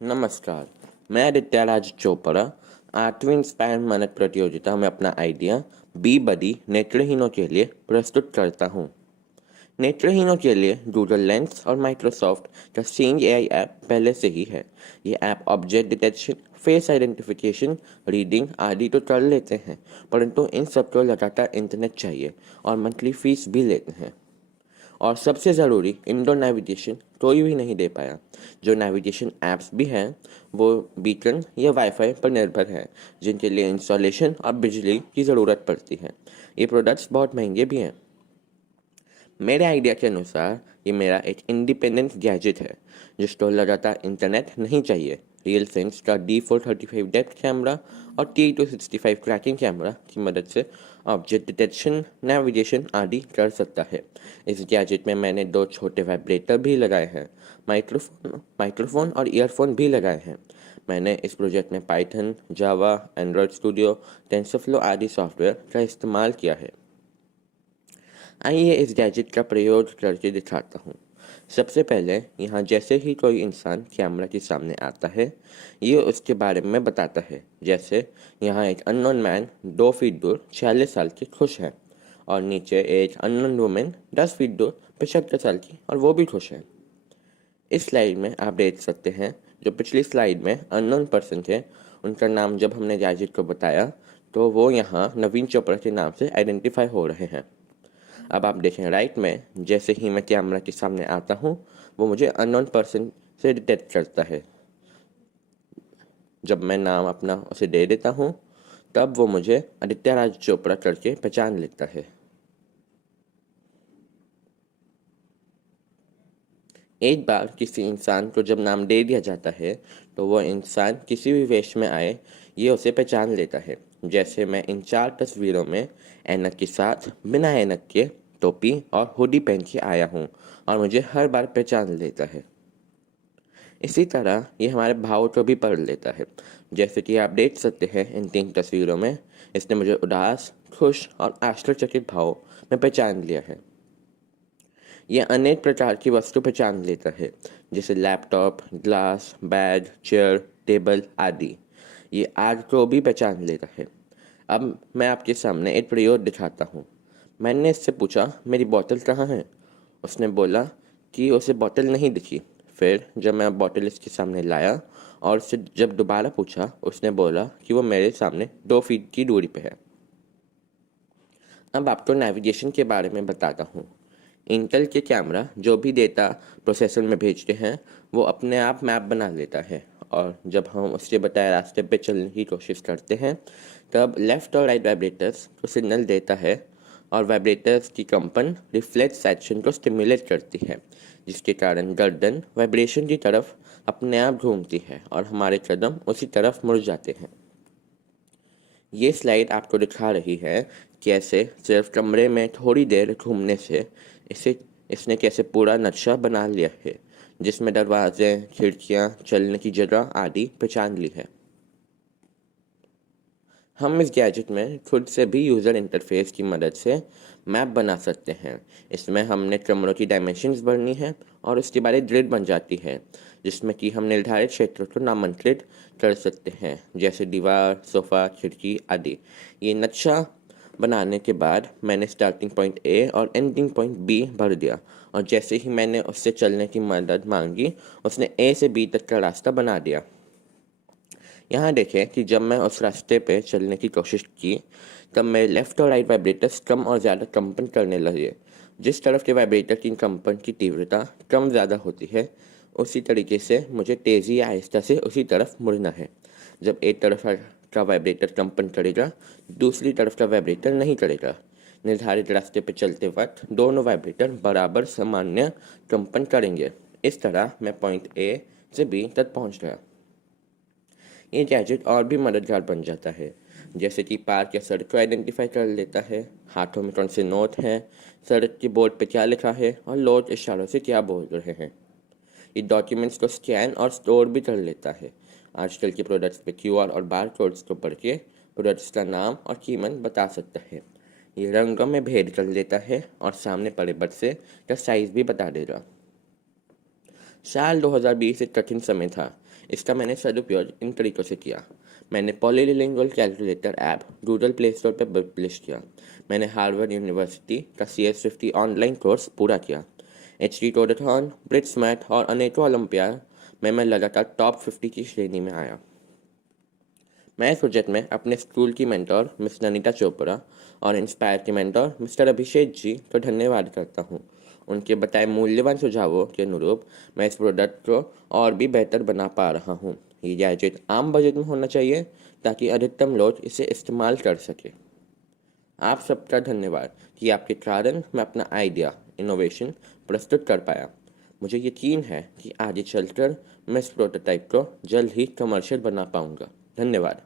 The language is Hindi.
नमस्कार। मैं आदित्य राज चोपड़ा 8वीं इंस्पायर मानक प्रतियोगिता में अपना आइडिया बी बडी नेत्रहीनों के लिए प्रस्तुत करता हूँ। नेत्रहीनों के लिए गूगल लेंस और माइक्रोसॉफ्ट का सीइंग एआई ऐप पहले से ही है। ये app object detection, face identification, reading आदि तो कर लेते हैं, परंतु इन सबको लगातार इंटरनेट चाहिए और मंथली फीस भी लेते हैं। और सबसे ज़रूरी इंडोर नेविगेशन कोई भी नहीं दे पाया। जो नेविगेशन ऐप्स भी हैं वो बीकन या वाईफाई पर निर्भर हैं, जिनके लिए इंस्टॉलेशन और बिजली की ज़रूरत पड़ती है। ये प्रोडक्ट्स बहुत महंगे भी हैं। मेरे आइडिया के अनुसार ये मेरा एक इंडिपेंडेंट गैजेट है जिसको लगातार इंटरनेट नहीं चाहिए। रियल सेंस का D435 डेप्थ कैमरा और T265 ट्रैकिंग कैमरा की मदद से ऑब्जेक्ट डिटेक्शन, नेविगेशन आदि कर सकता है। इस गैजेट में मैंने 2 छोटे वाइब्रेटर भी लगाए हैं, माइक्रोफोन और ईयरफोन भी लगाए हैं। मैंने इस प्रोजेक्ट में पाइथन, जावा, एंड्रॉयड स्टूडियो, टेंसरफ्लो आदि सॉफ्टवेयर का इस्तेमाल किया है। आइए इस गैजेट का प्रयोग करके दिखाता हूँ। सबसे पहले यहाँ जैसे ही कोई इंसान कैमरा के सामने आता है, ये उसके बारे में बताता है। जैसे यहाँ एक अननोन मैन 2 फीट दूर 46 साल की खुश है, और नीचे एक अननोन वुमेन 10 फीट दूर 75 साल की, और वो भी खुश है। इस स्लाइड में आप देख सकते हैं, जो पिछली स्लाइड में अननोन पर्सन थे, उनका नाम जब हमने गैजेट को बताया तो वो यहाँ नवीन चोपड़ा के नाम से आइडेंटिफाई हो रहे हैं। अब आप देखें राइट में, जैसे ही मैं कैमरा के सामने आता हूँ वो मुझे अननोन पर्सन से डिटेक्ट करता है। जब मैं नाम अपना उसे दे देता हूँ तब वो मुझे आदित्य राज चोपड़ा करके पहचान लेता है। एक बार किसी इंसान को जब नाम दे दिया जाता है तो वो इंसान किसी भी वेश में आए, ये उसे पहचान लेता है। जैसे मैं इन 4 तस्वीरों में ऐनक के साथ, बिना ऐनक के, टोपी और हुडी पहन के आया हूँ, और मुझे हर बार पहचान लेता है। इसी तरह ये हमारे भावों को भी पढ़ लेता है। जैसे कि आप देख सकते हैं इन 3 तस्वीरों में, इसने मुझे उदास, खुश और आश्चर्यचकित भाव में पहचान लिया है। यह अनेक प्रकार की वस्तु पहचान लेता है, जैसे laptop, glass, bag, chair, table आदि। ये आग को भी पहचान लेता है। अब मैं आपके सामने एक प्रयोग दिखाता हूँ। मैंने इससे पूछा, मेरी बोतल कहाँ है? उसने बोला कि उसे बोतल नहीं दिखी। फिर जब मैं बोतल इसके सामने लाया और उससे जब दोबारा पूछा, उसने बोला कि वो मेरे सामने 2 फीट की दूरी पे है। अब आपको नेविगेशन के बारे में बताता हूँ। इंटेल के कैमरा जो भी डेटा प्रोसेसर में भेजते हैं वो अपने आप मैप बना लेता है, और जब हम उसके बताए रास्ते पे चलने की कोशिश करते हैं तब लेफ़्ट और राइट वाइब्रेटर्स को सिग्नल देता है, और वाइब्रेटर्स की कंपन रिफ्लेक्स एक्शन को स्टिमुलेट करती है, जिसके कारण गर्दन वाइब्रेशन की तरफ अपने आप घूमती है और हमारे कदम उसी तरफ मुड़ जाते हैं। ये स्लाइड आपको दिखा रही है कैसे सिर्फ कमरे में थोड़ी देर घूमने से इसने कैसे पूरा नक्शा बना लिया है, जिसमें दरवाजे, खिड़कियाँ, चलने की जगह आदि पहचान ली है। हम इस गैजेट में खुद से भी यूज़र इंटरफेस की मदद से मैप बना सकते हैं। इसमें हमने कमरों की डायमेंशंस भरनी है और उसके बाद एक ग्रिड बन जाती है, जिसमें कि हम निर्धारित क्षेत्रों को नामांकित कर सकते हैं, जैसे दीवार, सोफ़ा, खिड़की आदि। ये नक्शा बनाने के बाद मैंने स्टार्टिंग पॉइंट ए और एंडिंग पॉइंट बी भर दिया, और जैसे ही मैंने उससे चलने की मदद मांगी, उसने ए से बी तक का रास्ता बना दिया। यहाँ देखें कि जब मैं उस रास्ते पे चलने की कोशिश की तब मेरे लेफ़्ट और राइट वाइब्रेटर्स कम और ज़्यादा कंपन करने लगे। जिस तरफ के वाइब्रेटर की कंपन की तीव्रता कम ज़्यादा होती है, उसी तरीके से मुझे तेज़ी या आहिस्ता से उसी तरफ मुड़ना है। जब एक तरफ का वाइब्रेटर कंपन करेगा, दूसरी तरफ का वाइब्रेटर नहीं करेगा। निर्धारित रास्ते पर चलते वक्त दोनों वाइब्रेटर बराबर सामान्य कंपन करेंगे। इस तरह मैं पॉइंट ए से बी तक पहुँच गया। ये गैजेट और भी मददगार बन जाता है, जैसे कि पार्क या सड़क को आइडेंटिफाई कर लेता है, हाथों में कौन से नोट हैं, सड़क के बोर्ड पे क्या लिखा है, और लोग इशारों से क्या बोल रहे हैं। ये डॉक्यूमेंट्स को स्कैन और स्टोर भी कर लेता है। आजकल के प्रोडक्ट्स पे क्यूआर और बार कोड्स को पढ़ के प्रोडक्ट्स का नाम और कीमत बता सकता है। ये रंगों में भेद कर लेता है और सामने पड़े बक्से का साइज़ भी बता देगा। साल 2020 एक कठिन समय था। इसका मैंने सदुपयोग इन तरीकों से किया। मैंने polylingual calculator app Google Play Store पर पब्लिश किया। मैंने हार्वर्ड यूनिवर्सिटी का CS50 ऑनलाइन कोर्स पूरा किया। HT टोडाथॉन, ब्रिट्स मैथ और अनेकों ओलंपियाड में मैं लगातार टॉप 50 की श्रेणी में आया। मैं इस प्रोजेक्ट में अपने स्कूल की मेंटर मिस ननीता चोपड़ा और इंस्पायर के मेंटर मिस्टर अभिषेक जी को धन्यवाद करता हूँ। उनके बताए मूल्यवान सुझावों के अनुरूप मैं इस प्रोडक्ट को और भी बेहतर बना पा रहा हूँ। ये गैजेट आम बजट में होना चाहिए ताकि अधिकतम लोग इसे इस्तेमाल कर सके। आप सबका धन्यवाद कि आपके कारण मैं अपना आइडिया इनोवेशन प्रस्तुत कर पाया। मुझे यकीन है कि आगे चलकर मैं इस प्रोटोटाइप को जल्द ही कमर्शियल बना पाऊंगा। धन्यवाद।